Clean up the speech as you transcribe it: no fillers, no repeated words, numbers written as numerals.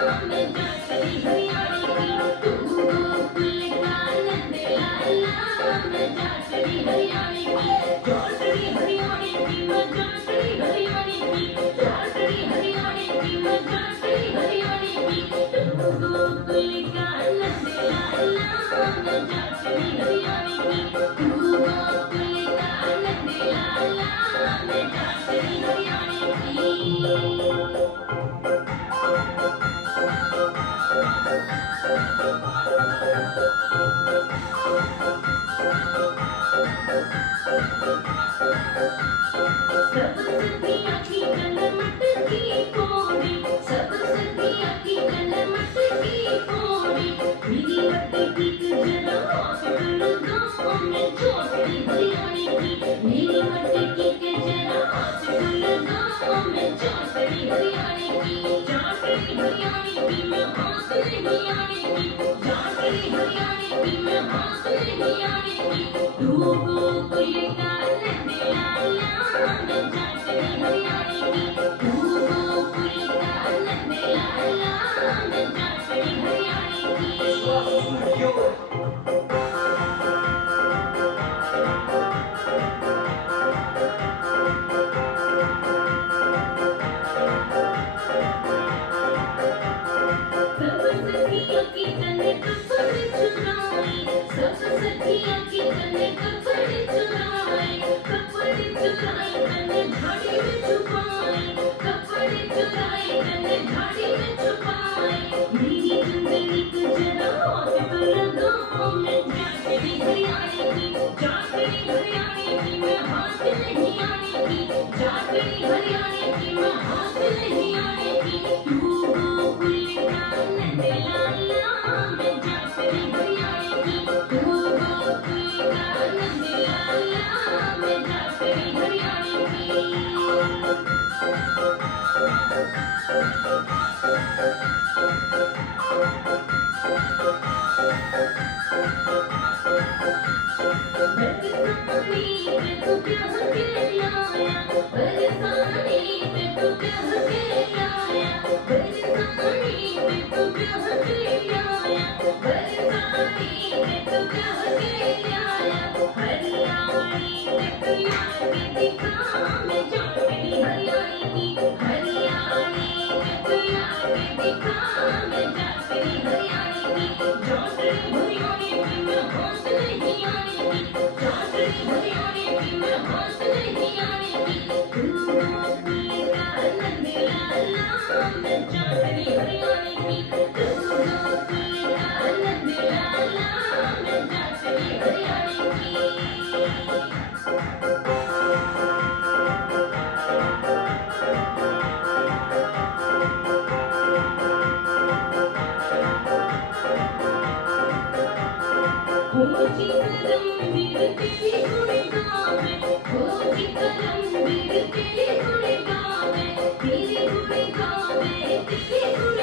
मैं जाटरी हरियाणी की, तू गोकुल का नंद लाला, मैं जाटरी हरियाणी की, जाटरी हरियाणी की, मैं जाटरी हरियाणी की, जाटरी हरियाणी की, मैं जाटरी हरियाणी की, तू गोकुल का नंद लाला, मैं जाटरी हरियाणी की, तू गोकुल का नंद लाला, मैं जाटरी हरियाणी की। सब सखिया की कलमट की कोड़ी, सब सखिया की कलमट की कोड़ी, मेरी मटकी के जरा हॉस्पिटल गाँव में चौटड़ी हरियाणी की, मेरी मटकी के जरा हॉस्पिटल गाँव में चौटड़ी हरियाणी की, चौटड़ी हरियाणी की मैं हाथ नहीं आने की, चौटड़ी हरियाणी की मैं हाथ नहीं आने की, तू गोकुल का नंद लाला, मैं जाटरी हरियाणी की, तू गोकुल का नंद लाला, मैं जाटरी हरियाणी की। सब सखियों की तने कपड़े चुराए, सब सखियों की तने कपड़े चुराए, कपड़े चुराए तने झाड़ी में छुपाए, कपड़े चुराए तने झाड़ी में छुपाए, मेरी जिंदगी को जरा हॉस्पिटल गाँव में जाटरी हरियाणी की, जाटरी हरियाणी की मैं हाथ नहीं आने की, जाटरी हरियाणी की मैं हाथ नहीं आने की, तू गोकुल का नंद लाला, मैं जाटरी हरियाणी की, तू गोकुल का नंद लाला, मैं जाटरी हरियाणी की। बरसाने पे तू ब्याह के लाया, बरसाने पे तू ब्याह के लाया, बरसाने पे तू ब्याह के लाया, बरसाने पे तू ब्याह के लाया, हरियाणी टकला के दिखा, मैं जाटरी हरियाणी की, हरियाणी टकला के दिखा, मैं जाटरी हरियाणी की, जाटरी हरियाणी की मैं हाथ नहीं आने की, जाटरी हरियाणी की मैं हाथ नहीं आने की, तू गोकुल का नंद लाला, मैं जाटरी हरियाणी की, तू गोकुल का नंद लाला, मैं जाटरी हरियाणी की। खोजी करमवीर तेरी गुण गावे, खोजी करमवीर तेरी गुण गावे, तेरी गुण गावे, तेरी गुण